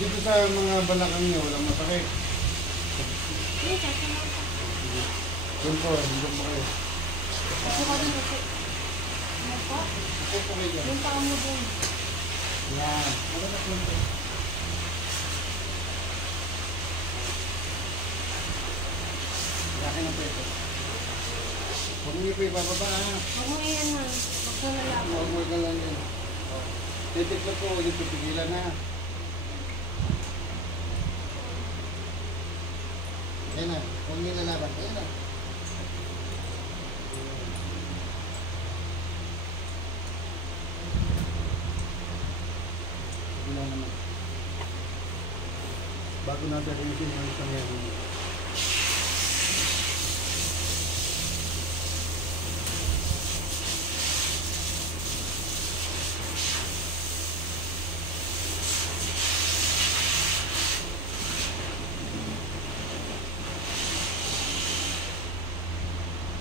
Dito sa mga balakang niyo, walang masakit. Doon po kayo. Ako ka din kasi. Ano po? Upo po kayo dyan. Yung paa mo dun. Yan. Ano na po ito? Laki na po ito. Huwag niyo po ibababa ha. Huwag mo yan na. Huwag ka nalaban. Huwag ka lang yan. Titik na po, yung pipigilan na. Ayan na, huwag niyo lalaban. Ayan na. Wala naman. Bago natin ayusin yung isang yan.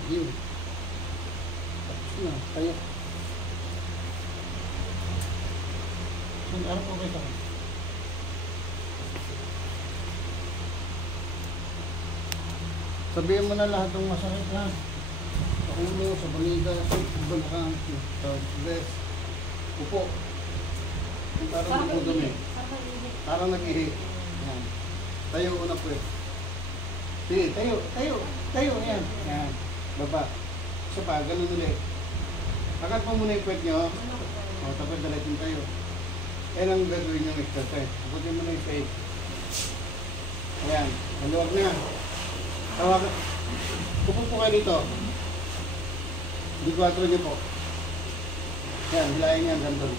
Yun. Tapos na, tayo. Ano po kayo sa akin? Sabihin mo na lahat ng masakit ha. Sa ulo, sa baliga, sa balakang, sa breast. Upo. Parang nagudumi. Parang nag-ihi. Yan. Tayo una po eh. Sige, tayo, tayo, tayo, yan. Yan. Baba. Isa pa, ganun ulit. Angkat mo muna yung puwet nyo. O, tapos dalatin tayo. Yan ang gagawin yung exercise. Abutin mo na yung faith. Ayan, maluwag na. Tawagan. Upo po kayo dito. D4 nyo po. Yan, hilahin yan, gandun.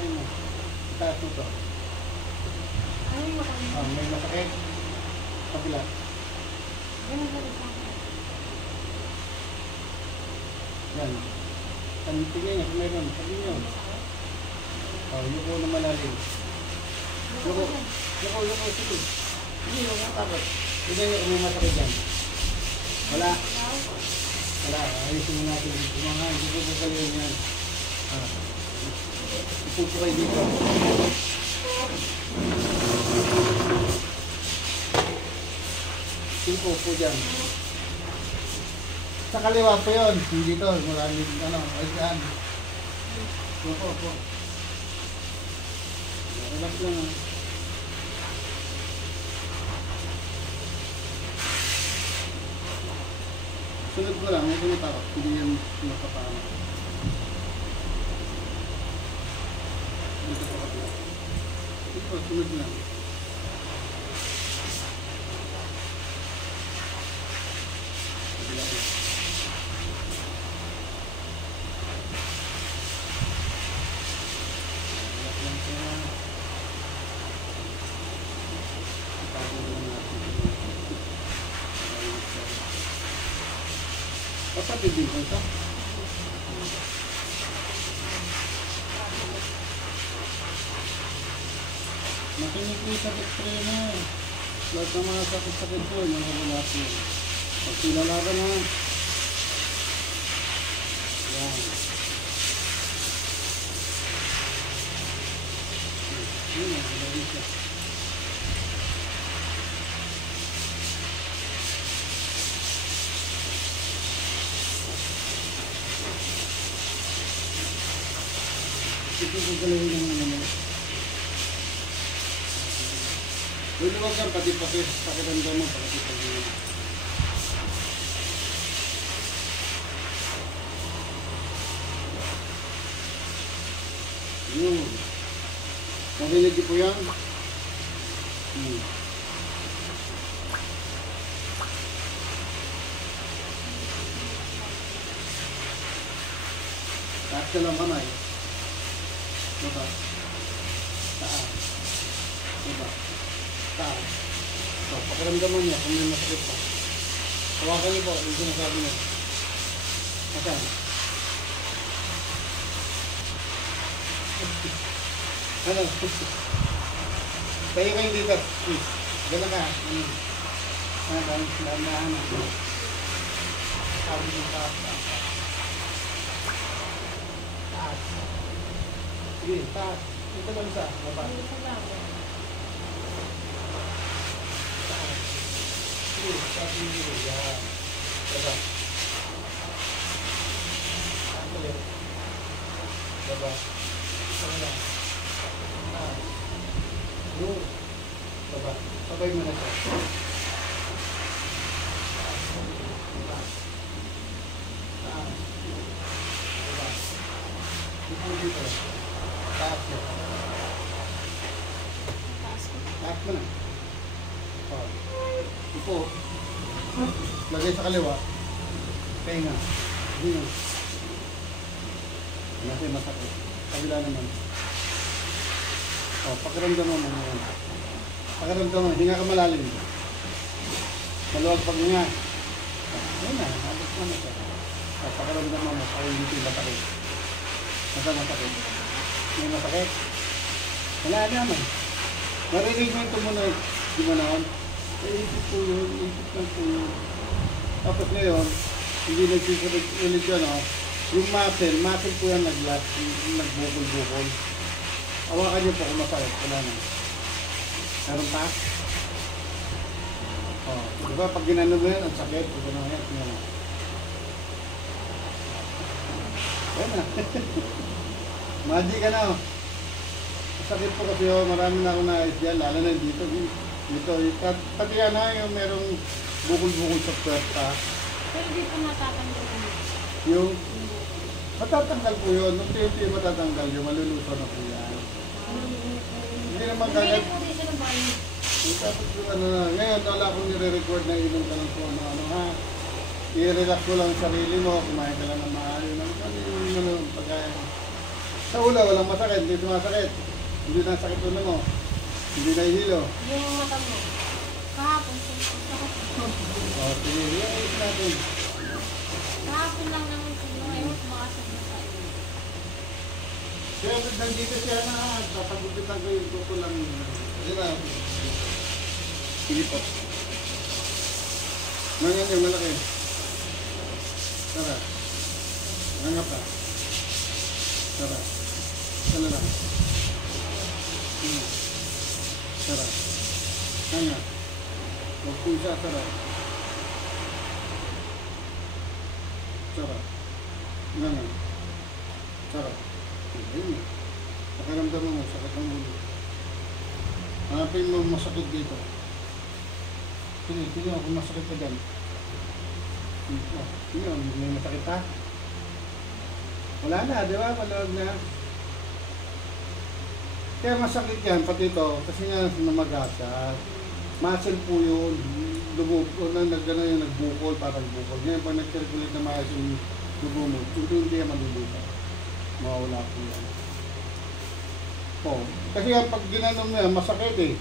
Ayan mo. Itaas mo to. May masakit. Kapila. Yan. Tingnan niya kung meron. Sabi niyo. Yuko na malalim. Yuko. Sige. Hindi, huwag ang takot. Tingnan niyo kung may masakit dyan. Wala. Ayusin mo natin. Hindi po kaliyan yan. Ipupo kayo dito. Ipupo po dyan. Sa kaliwa po yun. Dito, maraming ay saan. Opo. Relax lang ha. Sunod ko lang, huwag ko natakot. Hindi yan nakapaan. Dito po kapila. Ito, sunod lang. Kapila ko. Kapatid din ko ito. Makinig ko yung sakit-spray na. Lahat ng mga sakit-sakit ko, mga po. Pag silalaban na. Yan. Yan, lagi siya. Ito ko galawin ng mga naman. Luluwag ka, pati pakiramdam mo, pati pag-iwan. Yun. Marinig niyo po yan? Taas ka lang kamay. Baba. Taas. Baba. Taas. So, pakiramdaman niya kung may masakit pa. Hawakan niyo po yung sinasabi niya. Asan? Ano? Tayo kayo dito. Gano'n ka. Dahan-dahan. Sabi niyo taas. Taas. Sige, taas. Ito ba isa? Baba. Hindi sa laban. Sige, sabi niyo. Yan. Baba. Ulit. Baba. Baba. Yun. Baba. Sabay mo na siya. Dito. Taas mo. Taas ko. Taas mo na. Oh. Upo. Lagay sa kaliwa. Tenga. Dino. Kasi masakit. Kabila naman. Oh, pakiramdam mo ngayon. Pakiramdam mo. Hinga ka malalim. Maluwag pag hinga. Ayun na. Habit mo na siya. Oh, pakiramdam mo. Parang hindi yung masakit. Masakit. May masakit. Wala naman. Narinig mo yung tumunog. Di mo naman. Isip po yun. Isip lang po yun. Tapos ngayon, hindi nagsisunod ulit yun, oh. Yung muscle po yan nagbukol-bukol. Hawakan niyo po kung masakit. Wala na. Meron pa? Oh, di ba pag ginano mo yan, ang sakit. Ito na yan. Tingnan mo. Ayan na. Magic ka na, oh. Sakit po kasi, oh. Marami na akong naayos dyan. Lalo na dito. Dito. Pati yan, ha, yung merong bukol-bukol sa puwerta. Pero di pa natatanggal mo. Yung matatanggal po yun. Nung tiyo matatanggal yun, maluluto na po yan. Hindi naman kagad. Hindi po din siya ng bayo. Tapos yung ano na, ngayon wala akong nire-record na inom ka ng kung ano ha. I-relax mo lang ang sarili mo, kumain ka lang ng maayos ng ano, pagkain. Sa ulo, walang masakit, hindi sumasakit. Hindi na sakit ulo mo. Hindi na ihilo. Yung mata mo. Kahapon. O, sige, i-ayos natin. Kahapon lang naman siguro. Ngayon, makasag na sa iyo. Kaya nandito siya na, papagupitan ko yung kuko lang. Hindi na. Pilipot. Mangan yung malaki. Tara. Manga pa. Tara. Sana lang. Tara. Manga. Huwag po siya, tara. Tara. Manga. Tara. Ayun. Pakiramdam mo, sakit ang ulo. Hanapin mo masakit dito. Tingnan kung masakit pa dyan. Tingnan, may masakit pa. Wala na, di ba? Maluwag na. Kaya masakit yan, pati ito, kasi nga namagasat. Muscle po yun. Nagbukol, parang bukol. Ngayon, pag nag-circulate na maayos yung dugo mo, hindi yan maluluta. Mawawala po yan. Oh, kasi pag ginanom mo yan, masakit eh.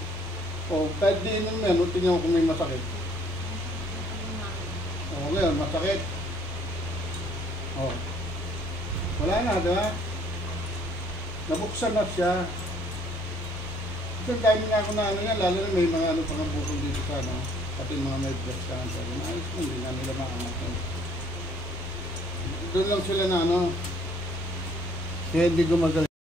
Oh, kahit diinom mo yan, tingnan mo kung may masakit. Oh, ngayon, masakit. Oh. Wala na, di ba? Nabuksan na siya. Kasi dahil nga ako na ano yan, lalo na may mga ano pang bukol dito sa ano, pati mga may breast cancer. Naayos mo, hindi na nila maangat. Doon lang sila na ano, kaya hindi gumagaling.